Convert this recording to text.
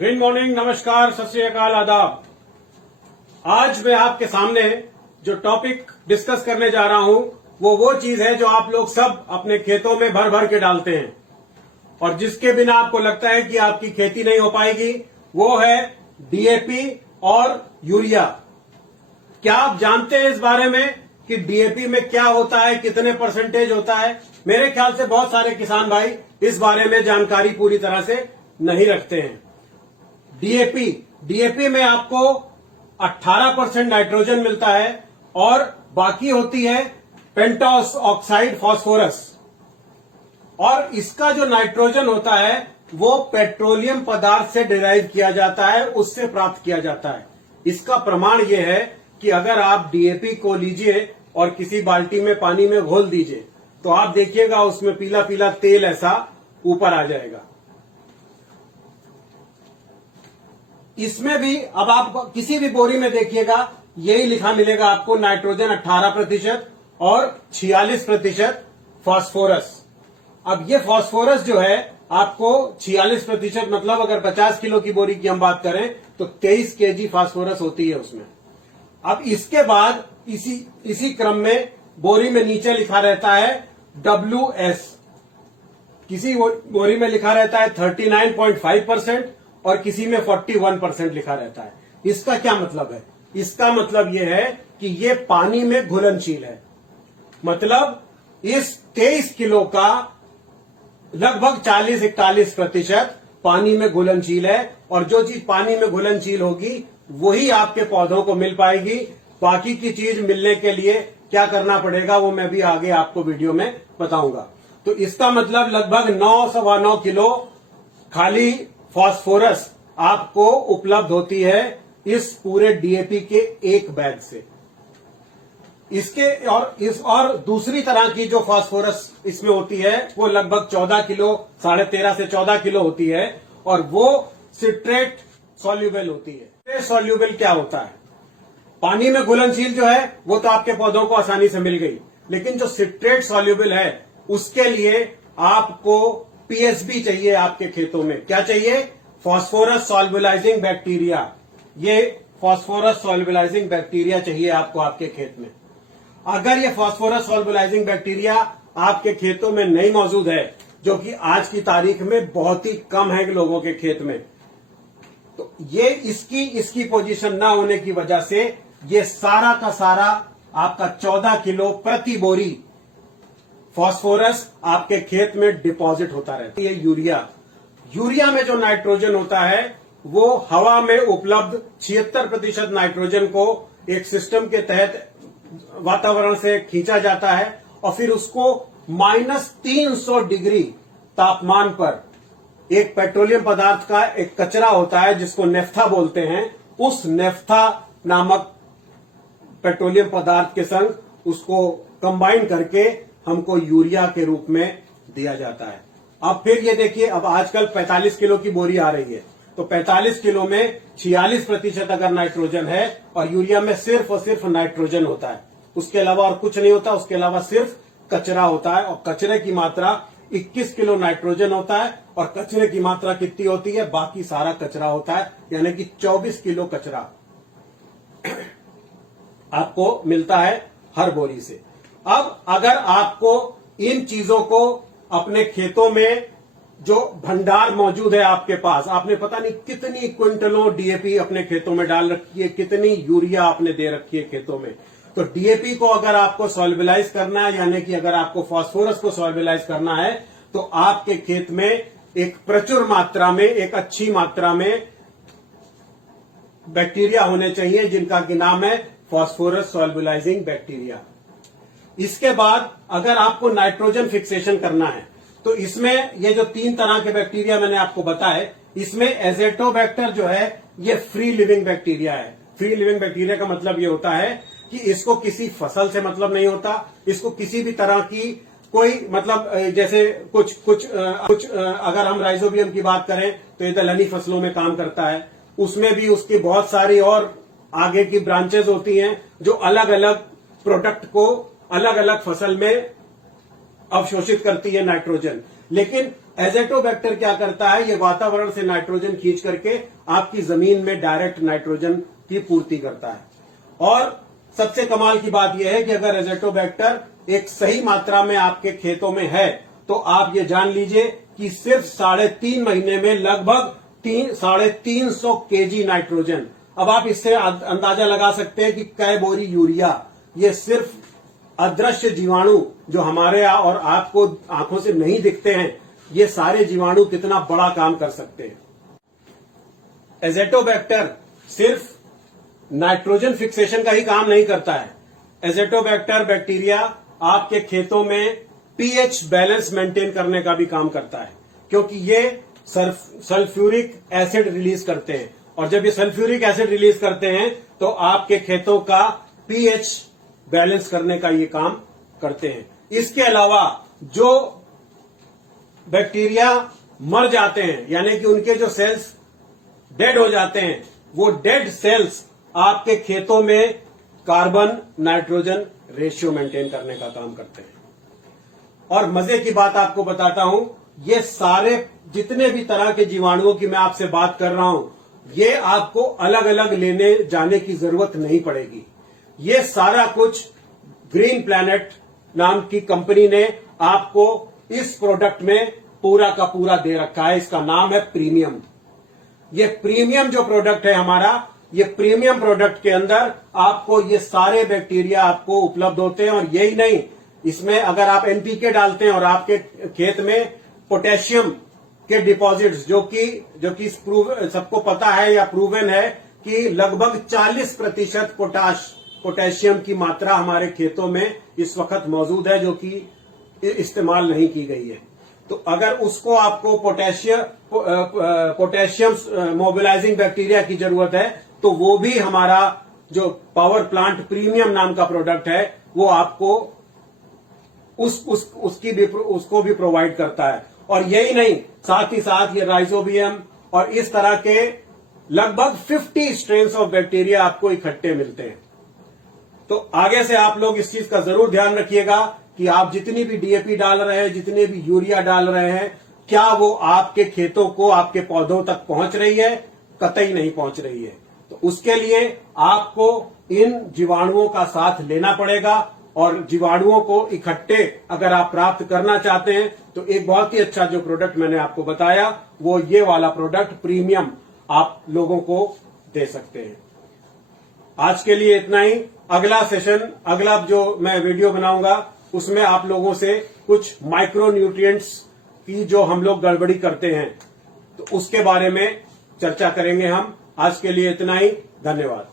Good morning, नमस्कार, सत श्री अकाल, आदाब। आज मैं आपके सामने जो टॉपिक डिस्कस करने जा रहा हूं वो चीज है जो आप लोग सब अपने खेतों में भर भर के डालते हैं और जिसके बिना आपको लगता है कि आपकी खेती नहीं हो पाएगी, वो है डीएपी और यूरिया। क्या आप जानते हैं इस बारे में कि डीएपी में क्या होता है, कितने परसेंटेज होता है? मेरे ख्याल से बहुत सारे किसान भाई इस बारे में जानकारी पूरी तरह से नहीं रखते हैं। डीएपी में आपको 18% नाइट्रोजन मिलता है और बाकी होती है पेंटोस ऑक्साइड फास्फोरस। और इसका जो नाइट्रोजन होता है वो पेट्रोलियम पदार्थ से डिराइव किया जाता है, उससे प्राप्त किया जाता है। इसका प्रमाण यह है कि अगर आप डीएपी को लीजिए और किसी बाल्टी में पानी में घोल दीजिए तो आप देखिएगा उसमें पीला पीला तेल ऐसा ऊपर आ जाएगा। इसमें भी अब आप किसी भी बोरी में देखिएगा यही लिखा मिलेगा आपको, नाइट्रोजन 18% और 46% फास्फोरस। अब ये फास्फोरस जो है आपको 46%, मतलब अगर 50 किलो की बोरी की हम बात करें तो 23 केजी फास्फोरस होती है उसमें। अब इसके बाद इसी क्रम में बोरी में नीचे लिखा रहता है WS। किसी बोरी में लिखा रहता है 39.5% और किसी में 41% लिखा रहता है। इसका क्या मतलब है? इसका मतलब यह है कि ये पानी में घुलनशील है। मतलब इस 23 किलो का लगभग 40-41% पानी में घुलनशील है और जो चीज पानी में घुलनशील होगी वही आपके पौधों को मिल पाएगी। बाकी की चीज मिलने के लिए क्या करना पड़ेगा वो मैं भी आगे आपको वीडियो में बताऊंगा। तो इसका मतलब लगभग 9-9.25 किलो खाली फास्फोरस आपको उपलब्ध होती है इस पूरे डीएपी के एक बैग से। और दूसरी तरह की जो फास्फोरस इसमें होती है वो लगभग 14 किलो, 13.5 से 14 किलो होती है और वो सिट्रेट सॉल्यूबल होती है। सिट्रेट सॉल्यूबल क्या होता है? पानी में घुलनशील जो है वो तो आपके पौधों को आसानी से मिल गई, लेकिन जो सिट्रेट सॉल्यूबल है उसके लिए आपको पीएसबी चाहिए आपके खेतों में। क्या चाहिए? Phosphorus solubilizing bacteria. ये फास्फोरस सॉल्युबलाइजिंग बैक्टीरिया चाहिए आपको आपके खेत में। अगर ये फास्फोरस सॉल्युबलाइजिंग बैक्टीरिया आपके खेतों में नहीं मौजूद है, जो कि आज की तारीख में बहुत ही कम है लोगों के खेत में, तो ये इसकी पोजीशन ना होने की वजह से ये सारा का सारा आपका 14 किलो प्रति बोरी फास्फोरस आपके खेत में डिपॉजिट होता रहता है। ये यूरिया में जो नाइट्रोजन होता है वो हवा में उपलब्ध 76% नाइट्रोजन को एक सिस्टम के तहत वातावरण से खींचा जाता है और फिर उसको -300 डिग्री तापमान पर एक पेट्रोलियम पदार्थ का एक कचरा होता है जिसको नेफ्था बोलते हैं, उस नेफ्था नामक पेट्रोलियम पदार्थ के संग उसको कंबाइन करके हमको यूरिया के रूप में दिया जाता है। अब फिर ये देखिए, अब आजकल 45 किलो की बोरी आ रही है तो 45 किलो में 46% अगर नाइट्रोजन है और यूरिया में सिर्फ और सिर्फ नाइट्रोजन होता है, उसके अलावा और कुछ नहीं होता, उसके अलावा सिर्फ कचरा होता है और कचरे की मात्रा 21 किलो नाइट्रोजन होता है और कचरे की मात्रा कितनी होती है? बाकी सारा कचरा होता है, यानी कि 24 किलो कचरा आपको मिलता है हर बोरी से। अब अगर आपको इन चीजों को अपने खेतों में जो भंडार मौजूद है आपके पास, आपने पता नहीं कितनी क्विंटलों डीएपी अपने खेतों में डाल रखी है, कितनी यूरिया आपने दे रखी है खेतों में, तो डीएपी को अगर आपको सॉल्युबलाइज करना है, यानी कि अगर आपको फास्फोरस को सॉल्युबलाइज करना है, तो आपके खेत में एक प्रचुर मात्रा में, एक अच्छी मात्रा में बैक्टीरिया होने चाहिए जिनका कि नाम है फास्फोरस सॉल्युबलाइजिंग बैक्टीरिया। इसके बाद अगर आपको नाइट्रोजन फिक्सेशन करना है तो इसमें ये जो 3 तरह के बैक्टीरिया मैंने आपको बताए, इसमें एजेटोबैक्टर जो है ये फ्री लिविंग बैक्टीरिया है। फ्री लिविंग बैक्टीरिया का मतलब ये होता है कि इसको किसी फसल से मतलब नहीं होता, इसको किसी भी तरह की कोई मतलब जैसे कुछ अगर हम राइजोबियम की बात करें तो ये दलहनी फसलों में काम करता है, उसमें भी उसकी बहुत सारी और आगे की ब्रांचेस होती हैं जो अलग अलग प्रोडक्ट को अलग अलग फसल में अवशोषित करती है नाइट्रोजन। लेकिन एजेटोबैक्टर क्या करता है, ये वातावरण से नाइट्रोजन खींच करके आपकी जमीन में डायरेक्ट नाइट्रोजन की पूर्ति करता है। और सबसे कमाल की बात यह है कि अगर एजेटोबैक्टर एक सही मात्रा में आपके खेतों में है तो आप ये जान लीजिए कि सिर्फ 3.5 महीने में लगभग 350 केजी नाइट्रोजन। अब आप इससे अंदाजा लगा सकते हैं कि कै बोरी यूरिया, ये सिर्फ अदृश्य जीवाणु जो हमारे और आपको आंखों से नहीं दिखते हैं, ये सारे जीवाणु कितना बड़ा काम कर सकते हैं। एजेटोबैक्टर सिर्फ नाइट्रोजन फिक्सेशन का ही काम नहीं करता है। एजेटोबैक्टर बैक्टीरिया आपके खेतों में पीएच बैलेंस मेंटेन करने का भी काम करता है, क्योंकि ये सल्फ्यूरिक एसिड रिलीज करते हैं, और जब ये सल्फ्यूरिक एसिड रिलीज करते हैं तो आपके खेतों का पीएच बैलेंस करने का ये काम करते हैं। इसके अलावा जो बैक्टीरिया मर जाते हैं, यानी कि उनके जो सेल्स डेड हो जाते हैं, वो डेड सेल्स आपके खेतों में कार्बन नाइट्रोजन रेशियो मेंटेन करने का काम करते हैं। और मजे की बात आपको बताता हूं, ये सारे जितने भी तरह के जीवाणुओं की मैं आपसे बात कर रहा हूं, ये आपको अलग अलग लेने जाने की जरूरत नहीं पड़ेगी। ये सारा कुछ ग्रीन प्लैनेट नाम की कंपनी ने आपको इस प्रोडक्ट में पूरा का पूरा दे रखा है। इसका नाम है प्रीमियम। ये प्रीमियम जो प्रोडक्ट है हमारा, ये प्रीमियम प्रोडक्ट के अंदर आपको ये सारे बैक्टीरिया आपको उपलब्ध होते हैं। और यही नहीं, इसमें अगर आप एनपीके डालते हैं और आपके खेत में पोटेशियम के डिपॉजिट्स, जो कि सबको पता है या प्रूवन है कि लगभग 40% पोटेशियम की मात्रा हमारे खेतों में इस वक्त मौजूद है, जो कि इस्तेमाल नहीं की गई है। तो अगर उसको आपको पोटेशियम मोबिलाइजिंग बैक्टीरिया की जरूरत है, तो वो भी हमारा जो पावर प्लांट प्रीमियम नाम का प्रोडक्ट है, वो आपको उसको भी प्रोवाइड करता है। और यही नहीं, साथ ही साथ ये राइजोबियम और इस तरह के लगभग 50 स्ट्रेन्स ऑफ बैक्टीरिया आपको इकट्ठे मिलते हैं। तो आगे से आप लोग इस चीज का जरूर ध्यान रखिएगा कि आप जितनी भी डीएपी डाल रहे हैं, जितने भी यूरिया डाल रहे हैं, क्या वो आपके खेतों को, आपके पौधों तक पहुंच रही है? कतई नहीं पहुंच रही है। तो उसके लिए आपको इन जीवाणुओं का साथ लेना पड़ेगा, और जीवाणुओं को इकट्ठे अगर आप प्राप्त करना चाहते हैं तो एक बहुत ही अच्छा जो प्रोडक्ट मैंने आपको बताया, वो ये वाला प्रोडक्ट प्रीमियम आप लोगों को दे सकते हैं। आज के लिए इतना ही। अगला सेशन, अगला जो मैं वीडियो बनाऊंगा, उसमें आप लोगों से कुछ माइक्रो न्यूट्रिएंट्स की जो हम लोग गड़बड़ी करते हैं, तो उसके बारे में चर्चा करेंगे हम। आज के लिए इतना ही। धन्यवाद।